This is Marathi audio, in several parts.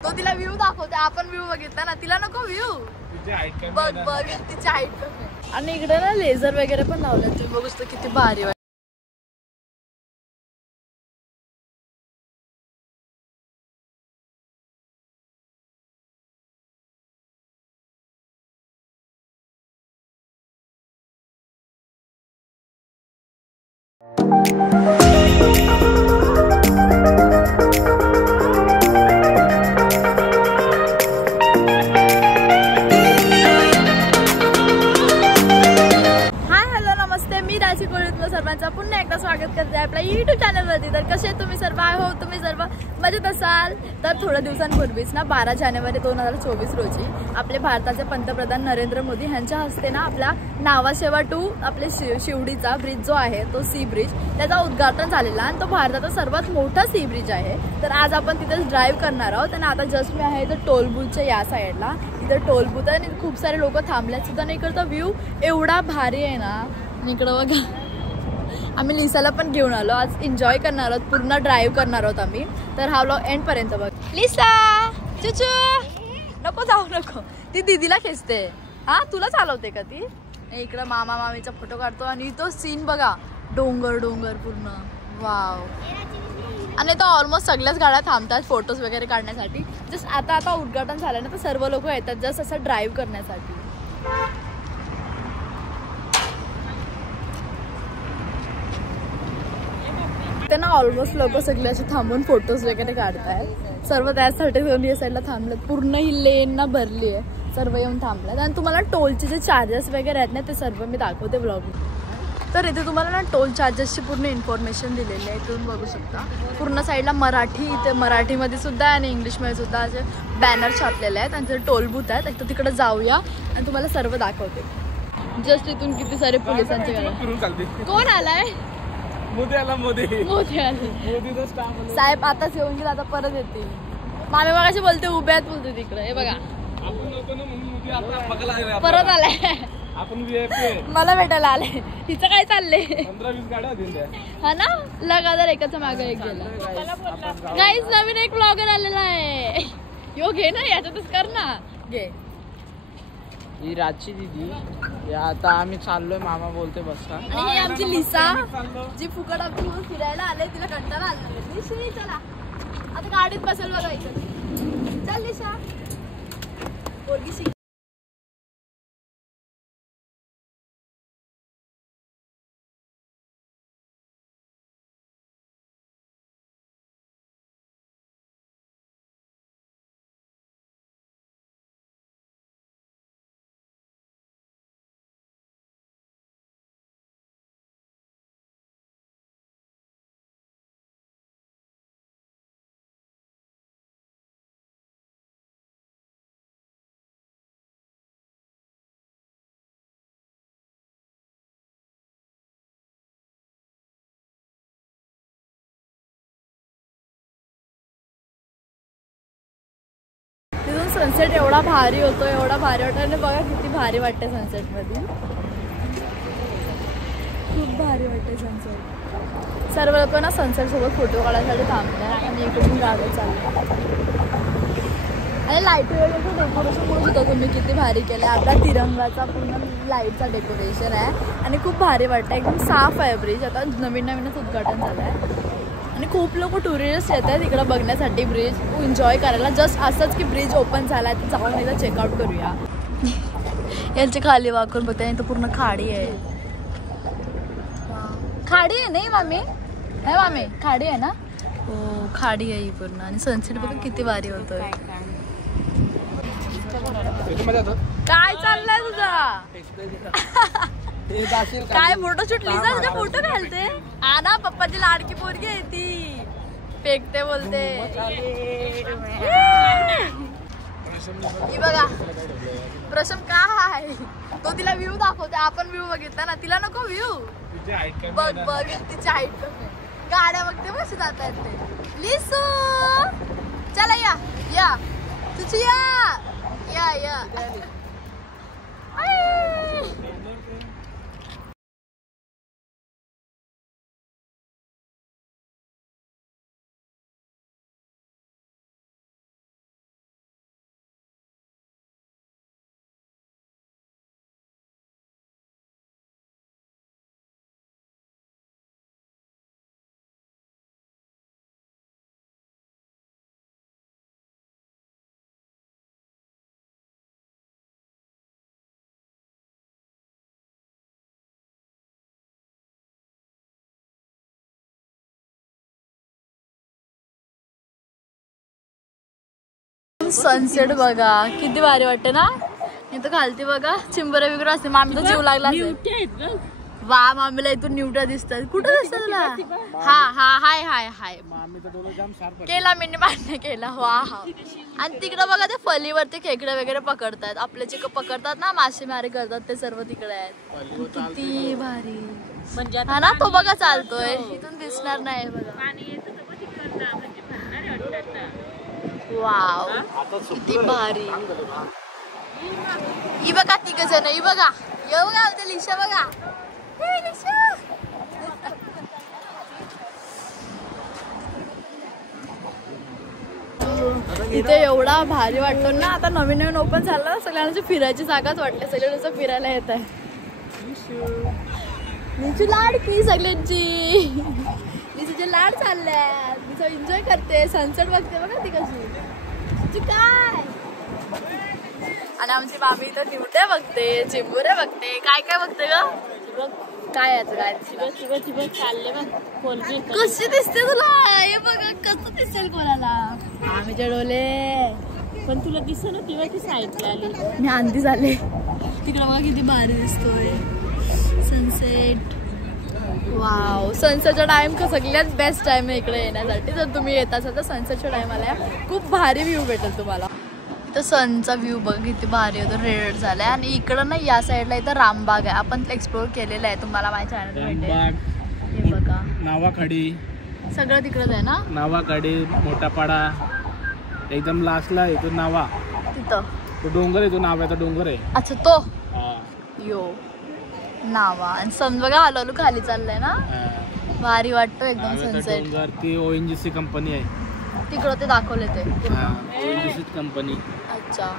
तो तिला व्ह्यू दाखवते, आपण व्ह्यू बघितला ना, तिला नको व्ह्यू. बघ बघ तिची हाईट कमी आहे. आणि इकडे ना लेझर वगैरे पण लावले, तुम्ही बघू शकता किती भारी वाटतं. सर्वांचा पुन्हा एकदा स्वागत करते आपल्या YouTube चॅनलवरती. तर कसे तुम्ही सर्व हो, तुम्ही सर्व मजेत असाल. तर थोड्या दिवसांपूर्वीच ना 12 जानेवारी 2024 रोजी आपले भारताचे पंतप्रधान नरेंद्र मोदी यांच्या हस्ते ना आपल्या नावाशेवा टू आपले शिवडीचा ब्रिज जो आहे तो सी ब्रिज त्याचा उद्घाटन झालेला आणि तो भारताचा सर्वात मोठा सी ब्रिज आहे. तर आज आपण तिथेच ड्राईव्ह करणार आहोत. आणि आता जस्ट मी आहे इथं टोल बूथच्या या साईडला. इथं टोल बूथ आहे आणि खूप सारे लोक थांबल्यात सुद्धा. आणि इकडचा व्ह्यू एवढा भारी आहे ना. इकडं बघा, आम्ही लिसाला पण घेऊन आलो. आज एन्जॉय करणार आहोत, पूर्ण ड्राईव्ह करणार आहोत आम्ही. तर हा व्लॉग एंड पर्यंत बघ. लिसा चुचू नको जाऊ नको, ती दीदीला खेचते. हा तुला चालवते का ती? इकडं मामा मामीचा फोटो काढतो आणि तो सीन बघा, डोंगर डोंगर पूर्ण वाव. आणि तो ऑलमोस्ट सगळ्याच गाड्या थांबतात फोटोज वगैरे काढण्यासाठी. जस्ट आता उद्घाटन झालं ना, तर सर्व लोक येतात जस्ट असं ड्राईव्ह करण्यासाठी. ते ना ऑलमोस्ट लोक सगळे असे थांबून फोटोज वगैरे काढतायत. सर्व त्यासाठी या साईडला थांबलेत. पूर्ण ही लेन ना भरली आहे, सर्व येऊन थांबल्यात. आणि तुम्हाला टोलचे जे चार्जेस वगैरे आहेत ना, ते सर्व मी दाखवते ब्लॉगमध्ये. तर इथे तुम्हाला ना टोल चार्जेसची पूर्ण इन्फॉर्मेशन दिलेली आहे, तुम्ही बघू शकता. पूर्ण साईडला मराठी, इथे मराठीमध्ये सुद्धा आणि इंग्लिशमध्ये सुद्धा असे बॅनर छापलेले आहेत. आणि तिथे टोल बूथ आहेत. एकतर तिकडे जाऊया आणि तुम्हाला सर्व दाखवते. जस्ट इथून किती सारे पोलिसांचे गाड्या. कोण आलाय? मोदी आला. मोदी साहेब आताच येऊन गेला, आता परत येते. मामी मगाशी बोलते उभे आहेत बोलते तिकडे. हे बघा परत आलाय. मला भेटायला आले. हिचं काय चाललंय? 15-20 गाड्या होत्या हा ना, लगातार एकाचा मागे एक गेला. गाईस नवीन एक ब्लॉगर आलेला आहे. यो घे ना, याच्यातच कर ना, घे. ही राजची दीदी. आता आम्ही चाललोय, मामा बोलते बसा. आणि ही आमची लिसा, जी फुकट आपली फिरायला आले. तिला कंटाळा आला. चला आता गाडीत बसेल बघा इथं. चल लिसा पोरगी. तिथून सनसेट एवढा भारी होतो, एवढा भारी वाटतो. आणि बघा किती भारी वाटते सनसेट मध्ये, खूप भारी वाटते सनसेट. सर्व लोक ना सनसेट सोबत फोटो काढायसाठी थांबतात. आणि इकडून गाडी चालली. आणि लाईट वगैरे डेकोरेशन बघू शकता तुम्ही किती भारी केलं आहे. आपला तिरंगाचा पूर्ण लाईटचा डेकोरेशन आहे. आणि खूप भारी वाटतं, एकदम साफ आहे ब्रिज. आता नवीनच उद्घाटन झालं आहे. आणि खूप लोक टुरिस्ट येतात इकडं बघण्यासाठी ब्रिज एन्जॉय करायला. जस्ट असंच की ब्रिज ओपन झाला आहे, जाऊन एकदा चेकआउट करूया. यांचे खाली वाकून बघते, इथं पूर्ण खाडी आहे. खाडी आहे नाही मामी? नाही मामी, खाडी आहे ना? हो खाडी आहे ही पूर्ण. आणि सनसेट बघा किती भारी होतोय. काय चाललंय तुझा? काय फोटोशूट? लिसा तुझा फोटो घालते. आना पप्पाची लाडकी पोरगी आहे ती, फेकते बोलते. ही बघा प्रशम काय, तो तिला व्ह्यू दाखवते, आपण व्ह्यू बघितला ना, तिला नको व्ह्यू. बघ बघ तिची हाईट कमी आहे. गाड्या बघते कशी जात आहेत ते. लिसू चला या तुझी या इथून सनसेट बघा किती भारी वाटते ना. इथं खालती बघा चिंबरे वगैरे असते. मामीचा जीव लागला असेल. वा मामीला इथून निवटा दिसतात. कुठं दिसतात तुला? हा हा हाय हाय हाय केला मी मान्य केला. वा हा. आणि तिकडं बघा ते फलीवरती खेकडे वगैरे पकडतात. आपले जे पकडतात ना मासेमारी करतात ते सर्व तिकडे आहेत. किती भारी म्हणजे हा ना तो बघा चालतोय. इथून दिसणार नाही बघा. वाव किती भारी. ही बघा तिघ जण. ही बघा येऊ बघा ते लिशा बघा. इथे एवढा भारी वाटतो ना. आता नवीन नवीन ओपन झालं. सगळ्यांची फिरायची जागाच वाटते. सगळे नुसतं फिरायला येत आहे. निचू लाडकी सगळ्यांची. निचूचे लाड चालल्या. निचू एन्जॉय करते. सनसेट बघते बघा ती कशी. काय आणि आमची मामी तर निवट्या बघते. चिंबुऱ्या बघते. काय काय बघते ग. काय याचं काय चालले बघ. कशी दिसते तुला. हे बघा कसं दिसेल कोणाला. आम्हीचे डोले पण तुला दिसत ना तेव्हा ती साईडला आली. मी आंधी झाले. तिकडं बघा किती भारी दिसतोय सनसेट. वाव सनसेटचा टाइम सगळ्यात बेस्ट टाइम आहे इकडे येण्यासाठी. जर तुम्ही येत असाल तर सनसेटच्या टाइमाला खूप भारी व्ह्यू भेटेल तुम्हाला. इथं सनचा व्ह्यू बघ किती भारी होतो. रेड झालाय. आणि इकडं ना या साईडला इथं रामबाग आहे. आपण एक्सप्लोर केलेलं आहे. तुम्हाला माझ्या चॅनल भेटेल. हे बघा नावाखाडी सगळं तिकडच आहे ना. नावाखाडी मोठापाडा एकदम लास्टला येतो. नावा तिथं तो डोंगर आहे. तो नावाचा डोंगर आहे. अच्छा तो यो नावा. आणि सन बघा हलवलू खाली चाललंय ना. भारी वाटतो एकदम सनसेट. डोंगर ती ONGC कंपनी आहे. तिकडं ते दाखवले ते ONGC कंपनी. अच्छा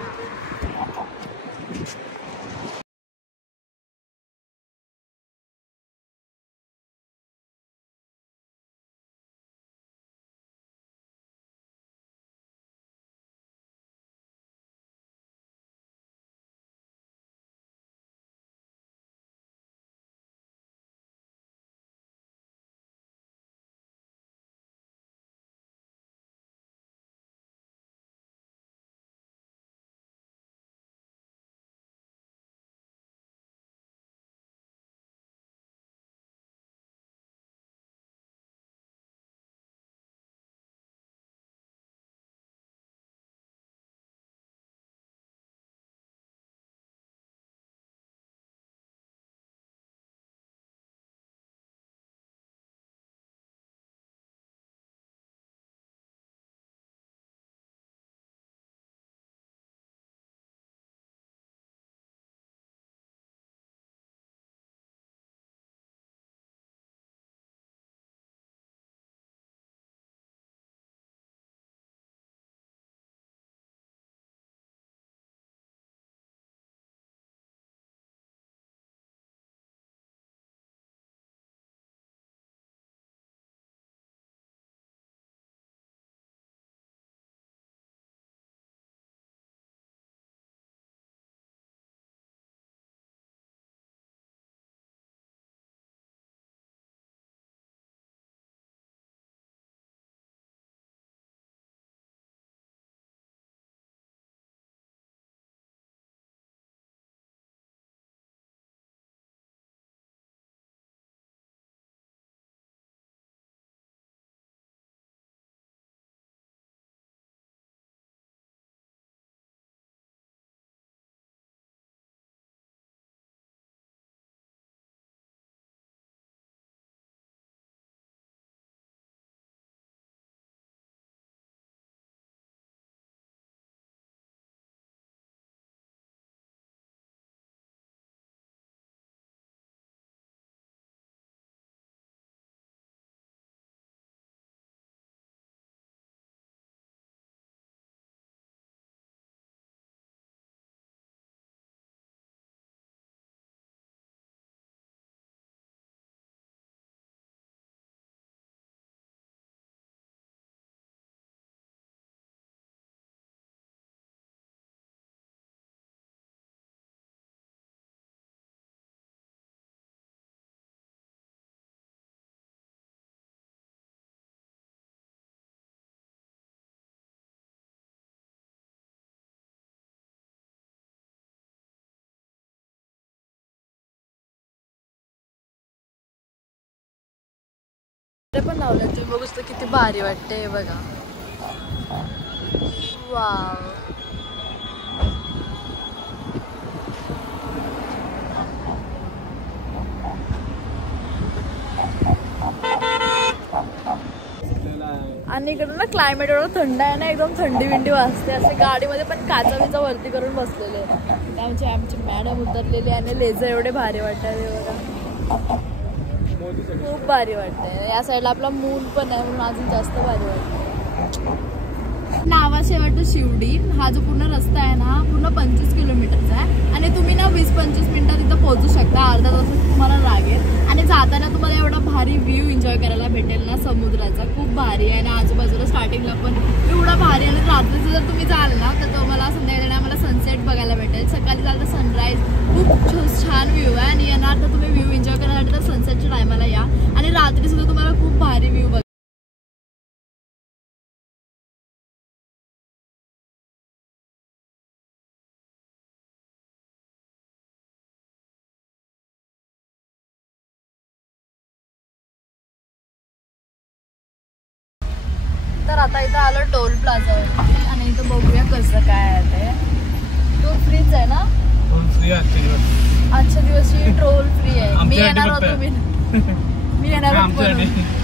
झुले पण लावले तुम्ही बघू शकता किती भारी वाटते हे बघा. वाव. आणि इकडे ना क्लायमेट एवढं थंड आहे ना एकदम थंडी विंडी वाजते. असे गाडीमध्ये पण काचा बिचा वरती करून बसलेले त्यामुळे आमची मॅडम उतरलेली आणि लेझर एवढे भारी वाटतात हे बघा. खूप भारी वाटते. या साईडला आपला मूल पण आहे म्हणून अजून जास्त भारी वाटते. नावाशेवा टू शिवडी हा जो पूर्ण रस्ता आहे ना पूर्ण 25 किलोमीटरचा आहे आणि तुम्ही ना 20-25 मिनिटात तिथं पोहोचू शकता. अर्धा तास तुम्हाला लागेल आणि जाताना तुम्हाला एवढा भारी व्ह्यू एन्जॉय करायला भेटेल ना समुद्राचा. खूप भारी आहे आणि आजूबाजूला स्टार्टिंगला पण एवढा भारी. आणि रात्रीचं जर तुम्ही जाल ना तर तुम्हाला संध्याकाळी आम्हाला सनसेट बघायला भेटेल. सकाळी जाल तर सनराईज. खूप छान व्ह्यू आहे आणि येणार तर तुम्ही व्ह्यू एन्जॉय करायसाठी तर सनसेटच्या टायमाला या आणि रात्री सुद्धा तुम्हाला खूप भारी व्ह्यू बघा. तर आता इथं आलो टोल प्लाझावरती आणि इथं बघूया कसं काय आहे ते. टोल फ्रीच आहे ना? आजच्या दिवशी टोल फ्री आहे. मी येणार होतो मी येणार होतो.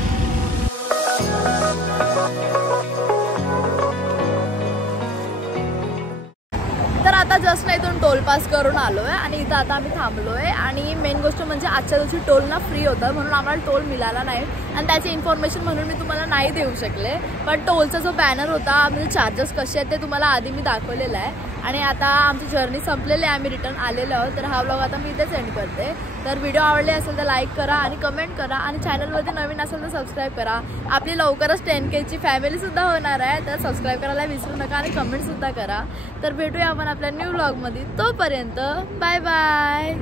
तर आता जस्ट ना इथून टोल पास करून आलोय आणि इथं आता आम्ही थांबलोय. आणि मेन गोष्ट म्हणजे आजच्या दिवशी टोल ना फ्री होता म्हणून आम्हाला टोल मिळाला नाही आणि त्याची इन्फॉर्मेशन म्हणून मी तुम्हाला नाही देऊ शकले. पण टोलचा जो बॅनर होता म्हणजे चार्जेस कसे आहेत ते तुम्हाला आधी मी दाखवलेलं आहे. आणि आता आमची जर्नी संपलेली आहे. आम्ही रिटर्न आलेलो आहोत. तर हा व्लॉग आता मी इथेच एंड करते. तर व्हिडिओ आवडले असेल तर लाईक करा आणि कमेंट करा आणि चॅनलमध्ये नवीन असेल तर सबस्क्राईब करा. आपली लवकरच 10K ची फॅमिलीसुद्धा होणार आहे. तर सबस्क्राईब करायला विसरू नका आणि कमेंटसुद्धा करा. तर भेटूया आपण आपल्या न्यू व्लॉगमध्ये. तोपर्यंत बाय बाय.